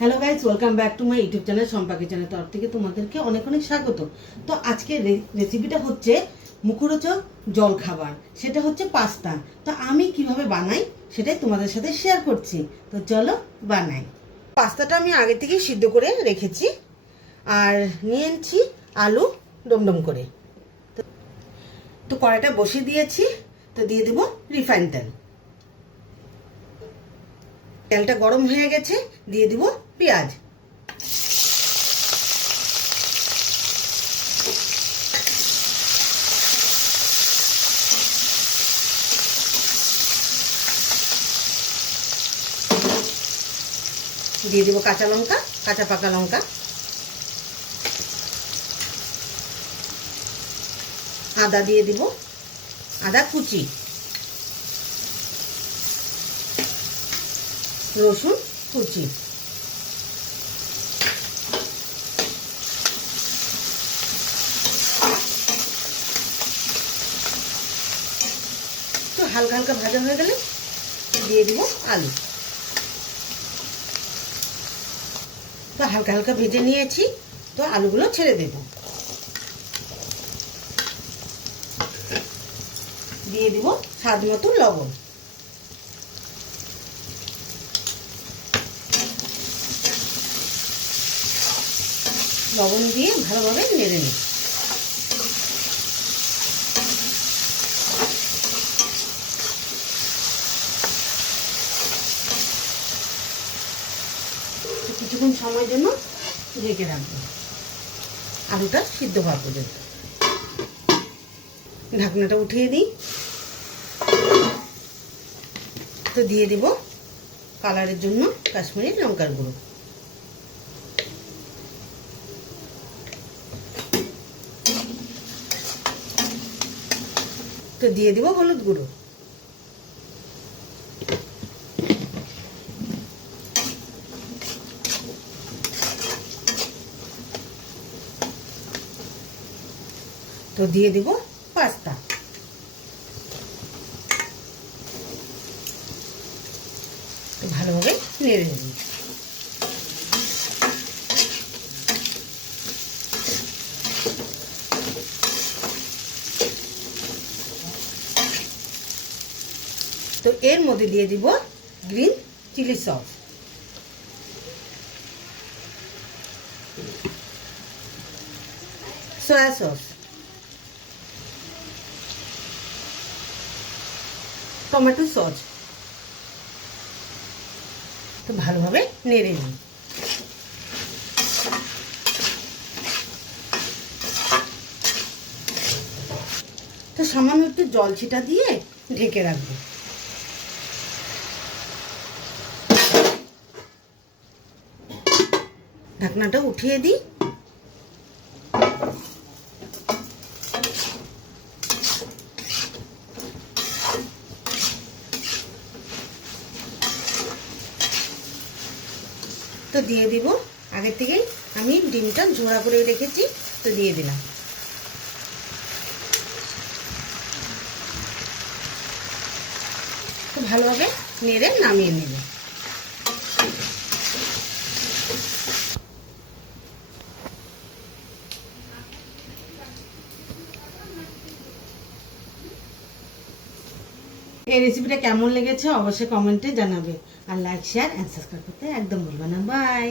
Hello guys, welcome back to my YouTube channel সম্পাকি channel তরফ থেকে তোমাদেরকে অনেক অনেক স্বাগত। তো আজকে রেসিপিটা হচ্ছে মুখরোচক জল খাবার, সেটা হচ্ছে পাস্তা। তো আমি কিভাবে বানাই সেটাই তোমাদের সাথে শেয়ার করছি। তো চলো বানাই। পাস্তাটা আমি আগে থেকেই সিদ্ধ করে রেখেছি আর নিয়ে এনেছি আলু ডমডম করে। তো কড়াইটা বসিয়ে দিয়েছি, তো দিয়ে দেবো রিফাইন তেল। তেলটা গরম হয়ে গেছে, দিয়ে দিব পেঁয়াজ। দিয়ে দিব কাঁচা লঙ্কা, কাঁচা পাকা লঙ্কা, আদা দিয়ে দিব, আদা কুচি, রসুন কুচি, তো হালকা হালকা ভাজা হয়ে গেলে দিয়ে দিব আলু। তো হালকা হালকা ভেজে নিয়েছি, তো আলুগুলো ছেড়ে দেব। দিয়ে দিব স্বাদ মতো লবণ। লবণ দিয়ে ভালোভাবে নেড়ে নিই। কিছুক্ষণ সময়ের জন্য ঢেকে রাখবো আলুটা সিদ্ধ হওয়া পর্যন্ত। ঢাকনাটা উঠিয়ে দিই। তো দিয়ে দিব কালারের জন্য কাশ্মীরি লঙ্কার গুঁড়ো। তো দিয়ে দিব হলুদ গুঁড়ো। তো দিয়ে দিব পাস্তা। ভালোভাবে নেড়ে নেব। তো এর মধ্যে দিয়ে দিব green chilli sauce, soya sauce, tomato sauce. তো ভালোভাবে নেড়ে নিই। তো সামান্য একটু জল ছিটা দিয়ে ঢেকে রাখবো। ঢাকনাটা উঠিয়ে দিই। তো দিয়ে দিব আগে থেকেই আমি ডিমটা ঝোড়া করে রেখেছি, তো দিয়ে দিলাম। তো ভালোভাবে নেড়ে নামিয়ে নেব। এই রেসিপিটা কেমন লেগেছে অবশ্যই কমেন্টে জানাবে, আর লাইক শেয়ার এন্ড সাবস্ক্রাইব করতে একদম ভুলবে না। বাই।